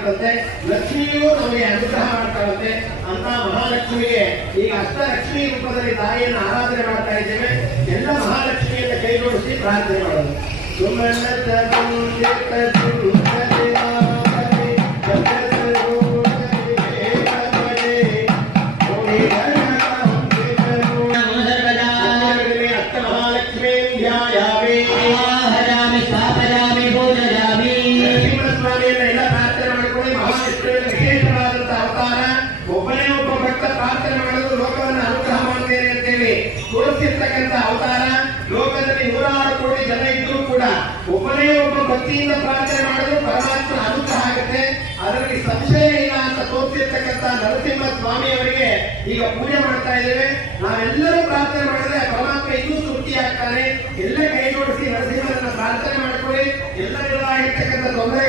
ಆಗುತ್ತಂತೆ. ಲಕ್ಷ್ಮಿಯೂ ನಮಗೆ ಅನುಗ್ರಹ ಮಾಡ್ತಾಳಂತೆ. ಅಂತ ಮಹಾಲಕ್ಷ್ಮಿಗೆ ಈಗ ಅಷ್ಟಲಕ್ಷ್ಮಿ ರೂಪದಲ್ಲಿ ತಾಯಿಯನ್ನು ಆರಾಧನೆ ಮಾಡ್ತಾ ಇದ್ದೇವೆ. ಎಲ್ಲ ಮಹಾಲಕ್ಷ್ಮಿಯನ್ನು ಕೈ ಜೋಡಿಸಿ ಪ್ರಾರ್ಥನೆ ಮಾಡೋದು. ಒಬ್ಬನೇ ಒಬ್ಬ ಭಕ್ತ ಪ್ರಾರ್ಥನೆ ಮಾಡೋದು ಲೋಕವನ್ನು ಅನುಗ್ರಹ ಮಾಡುತ್ತೇನೆ ಅಂತೇಳಿ ತೋರಿಸಿರ್ತಕ್ಕಂಥ ಅವತಾರ. ಲೋಕದಲ್ಲಿ 106 ಕೋಟಿ ಜನ ಇದ್ರೂ ಕೂಡ ಒಬ್ಬನೇ ಒಬ್ಬ ಭಕ್ತಿಯಿಂದ ಪ್ರಾರ್ಥನೆ ಮಾಡೋದು ಪರಮಾತ್ಮ ಅನುಗ್ರಹ ಆಗುತ್ತೆ, ಅದರಲ್ಲಿ ಸಂಶಯ ಇಲ್ಲ ಅಂತ ತೋರಿಸಿರ್ತಕ್ಕಂಥ ನರಸಿಂಹ ಸ್ವಾಮಿಯವರಿಗೆ ಈಗ ಪೂಜೆ ಮಾಡ್ತಾ ಇದ್ದೇವೆ. ನಾವೆಲ್ಲರೂ ಪ್ರಾರ್ಥನೆ ಮಾಡಿದ್ರೆ ಪರಮಾತ್ಮ ಇನ್ನೂ ತೃಪ್ತಿ ಆಗ್ತಾನೆ. ಎಲ್ಲ ಕೈ ಜೋಡಿಸಿ ನರಸಿಂಹನನ್ನ ಪ್ರಾರ್ಥನೆ ಮಾಡ್ಕೊಳ್ಳಿ. ಎಲ್ಲರಿಗಾಗಿರ್ತಕ್ಕಂಥ ತೊಂದರೆ